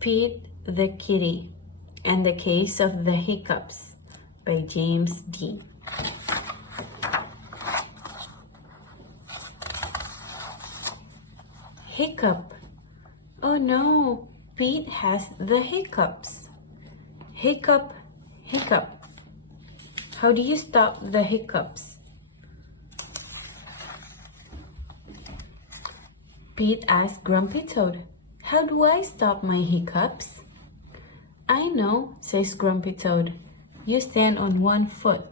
Pete the Kitty and the Case of the Hiccups by James D. Hiccup. Oh no, Pete has the hiccups. Hiccup, hiccup. How do you stop the hiccups? Pete asked Grumpy Toad, "How do I stop my hiccups?" "I know," says Grumpy Toad. "You stand on one foot."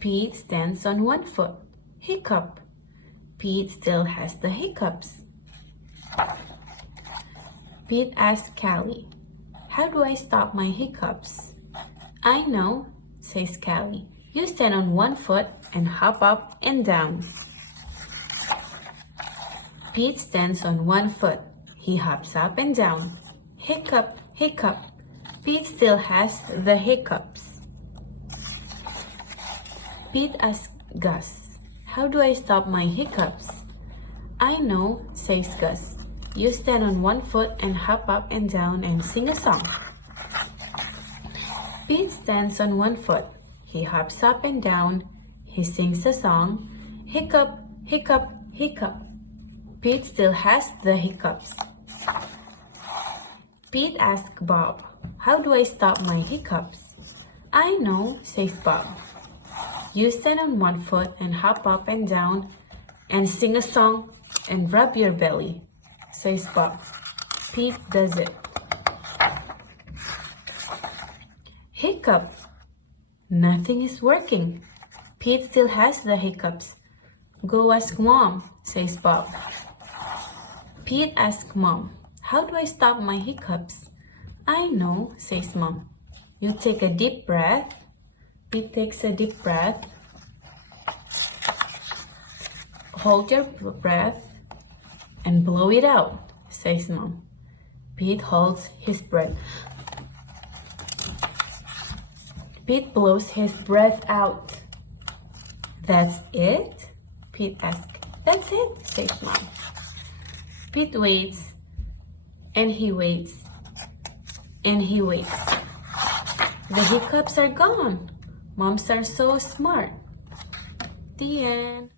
Pete stands on one foot. Hiccup. Pete still has the hiccups. Pete asked Callie, "How do I stop my hiccups?" "I know," says Callie. "You stand on one foot and hop up and down." Pete stands on one foot. He hops up and down. Hiccup, hiccup. Pete still has the hiccups. Pete asked Gus, "How do I stop my hiccups?" "I know," says Gus. "You stand on one foot and hop up and down and sing a song." Pete stands on one foot. He hops up and down. He sings a song. Hiccup, hiccup, hiccup. Pete still has the hiccups. Pete asked Bob, "How do I stop my hiccups?" "I know," says Bob. "You stand on one foot and hop up and down and sing a song and rub your belly," says Bob. Pete does it. Hiccup. Nothing is working. Pete still has the hiccups. "Go ask Mom," says Bob. Pete asks Mom, "How do I stop my hiccups?" "I know," says Mom. "You take a deep breath." Pete takes a deep breath. "Hold your breath and blow it out," says Mom. Pete holds his breath. Pete blows his breath out. "That's it?" Pete asks. "That's it," says Mom. Pete waits, and he waits, and he waits. The hiccups are gone. Moms are so smart. The end.